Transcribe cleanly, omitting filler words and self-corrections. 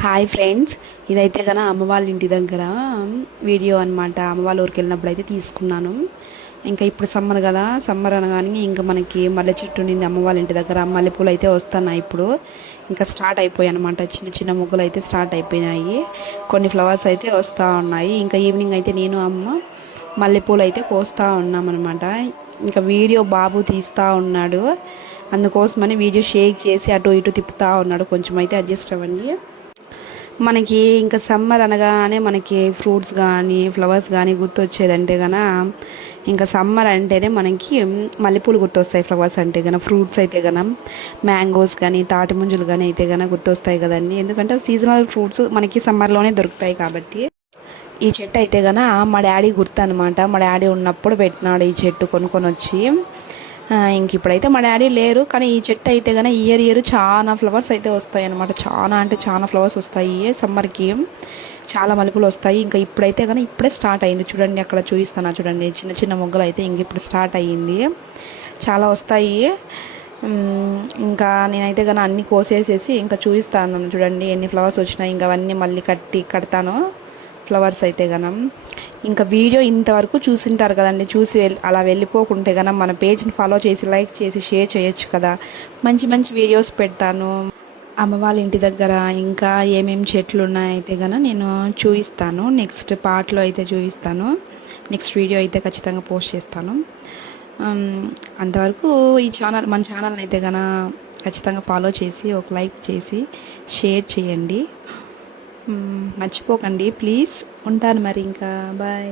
Hi friends, ఇదైతే గన అమ్మ వాళ్ళ ఇంటి దగ్గర వీడియో అనమాట. అమ్మ వాళ్ళ ఊరికి వెళ్ళినప్పుడు అయితే తీసుకున్నాను. ఇంకా ఇప్పుడు సమ్మర్ కదా, సమ్మర్ అనగానే ఇంకా మనకి మల్లె చెట్టు ఉండింది అమ్మ వాళ్ళ ఇంటి దగ్గర. మల్లెపూలు అయితే వస్తున్నాయి ఇప్పుడు. ఇంకా స్టార్ట్ అయిపోయాయి అనమాట. చిన్న చిన్న ముగ్గులు అయితే స్టార్ట్ అయిపోయినాయి. కొన్ని ఫ్లవర్స్ అయితే వస్తూ ఉన్నాయి. ఇంకా ఈవినింగ్ అయితే నేను అమ్మ మల్లెపూలు అయితే కోస్తూ ఉన్నామన్నమాట. ఇంకా వీడియో బాబు తీస్తూ ఉన్నాడు, అందుకోసమని వీడియో షేక్ చేసి అటు ఇటు తిప్పుతూ ఉన్నాడు. కొంచెం అయితే అడ్జస్ట్ అవ్వండి. మనకి ఇంకా సమ్మర్ అనగానే మనకి ఫ్రూట్స్ కానీ ఫ్లవర్స్ కానీ గుర్తొచ్చేదంటే కన ఇంకా సమ్మర్ అంటేనే మనకి మల్లెపూలు గుర్తొస్తాయి. ఫ్లవర్స్ అంటే కన ఫ్రూట్స్ అయితే కన మ్యాంగోస్ కానీ తాటి ముంజలు కానీ అయితే కన గుర్తొస్తాయి కదండి. ఎందుకంటే సీజనల్ ఫ్రూట్స్ మనకి సమ్మర్లోనే దొరుకుతాయి కాబట్టి. ఈ చెట్టు అయితే కన మా డాడీ గుర్తు అనమాట. మా డాడీ ఉన్నప్పుడు పెట్టినాడు ఈ చెట్టు కొనుక్కొని వచ్చి. ఇంక ఇప్పుడైతే మా డాడీ లేరు, కానీ ఈ చెట్టు అయితే కనుక ఇయర్ ఇయర్ చాలా ఫ్లవర్స్ అయితే వస్తాయి అనమాట. చాలా అంటే చాలా ఫ్లవర్స్ వస్తాయి సమ్మర్కి. చాలా మలుపులు వస్తాయి. ఇంకా ఇప్పుడైతే కనుక ఇప్పుడే స్టార్ట్ అయింది. చూడండి అక్కడ చూపిస్తాను, చూడండి చిన్న చిన్న మొగ్గలు అయితే ఇంక ఇప్పుడు స్టార్ట్ అయ్యింది. చాలా వస్తాయి. ఇంకా నేనైతే కనుక అన్నీ కోసేసేసి ఇంకా చూపిస్తాను. చూడండి ఎన్ని ఫ్లవర్స్ వచ్చినాయి. ఇంకా అవన్నీ మళ్ళీ కడతాను ఫ్లవర్స్ అయితే గనం. ఇంకా వీడియో ఇంతవరకు చూసింటారు కదండి. చూసి అలా వెళ్ళిపోకుంటే కనుక మన పేజ్ని ఫాలో చేసి లైక్ చేసి షేర్ చేయొచ్చు కదా. మంచి మంచి వీడియోస్ పెడతాను అమ్మ వాళ్ళ ఇంటి దగ్గర. ఇంకా ఏమేమి చెట్లు ఉన్నాయైతే కనుక నేను చూపిస్తాను. నెక్స్ట్ పార్ట్లో అయితే చూపిస్తాను. నెక్స్ట్ వీడియో అయితే ఖచ్చితంగా పోస్ట్ చేస్తాను. అంతవరకు ఈ మన ఛానల్ని అయితే కనుక ఖచ్చితంగా ఫాలో చేసి ఒక లైక్ చేసి షేర్ చేయండి. మర్చిపోకండి ప్లీజ్. ఉంటాను మరి, ఇంకా బాయ్.